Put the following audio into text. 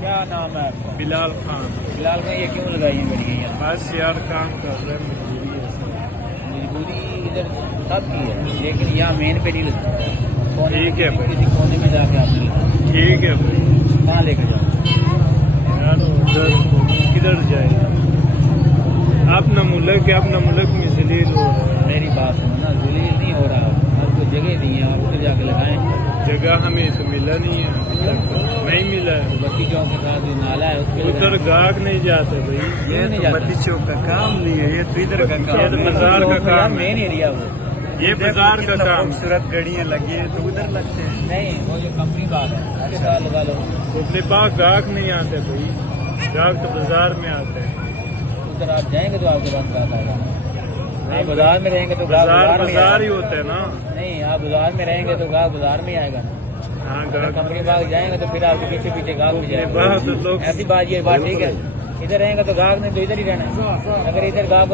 کیا نام ہے آپ کا؟ بلال خان. بلال بھائی، یہ کیوں لگائی ہیں گڑیاں یہاں؟ بس یار کام کر رہے ہیں, مجبوری ہے سر. مجبوری ادھر سب کی ہے لیکن یہاں مین پہ نہیں لگتی. ٹھیک ہے بھائی. کسی کونے میں جا کے آپ نے لگائی. ٹھیک ہے بھائی. کہاں لے کے جاؤ؟ یار ادھر کدھر جائے گا؟ اپنا ملک ہے, اپنا ملک میں ذلیل ہو رہا ہے. میری بات سنو نا, ذلیل نہیں ہو رہا. آپ کو جگہ دی ہے, آپ ادھر جا کے لگائیں. جگہ ہمیں تو ملا نہیں ہے, ابھی تک نہیں ملا ہے. بتی چوک کے ساتھ جو نالا ہے اس پہ ادھر گاہک نہیں جاتے بھائی. یہ نہیں جاتا. بتی چوک کا کام نہیں ہے, یہ تو ادھر کا یہ کام تو ہے. بازار کا کام ہے. مین ایریا وہ یہ بازار کا کام ہے. خوبصورت گڑیاں لگی ہیں تو ادھر لگتے ہیں. نہیں, وہ جو کمپنی بات ہے اس کے ساتھ لگا لو. اپنے پاس گاہک نہیں آتے بھائی, گاہک تو بازار میں آتے ہیں. ادھر آپ جائیں گے تو آپ کے پاس گاہک آئے گا. آپ بازار میں رہیں گے تو گاہک بازار میں ہی بازار آئے ہی گا. ہوتا ہے نا. نہیں, آپ بازار میں رہیں گے تو گاہک بازار میں ہی آئے گا. ہاں اگر گاہک کمپنی باغ جائیں گے تو پھر آپ کے پیچھے پیچھے گاہک بھی جائے گا. بہت لوگ ایسی بات, یہ بات ٹھیک ہے. ادھر رہیں گے تو گاہک نے تو ادھر ہی رہنا ہے. اگر ادھر گاہک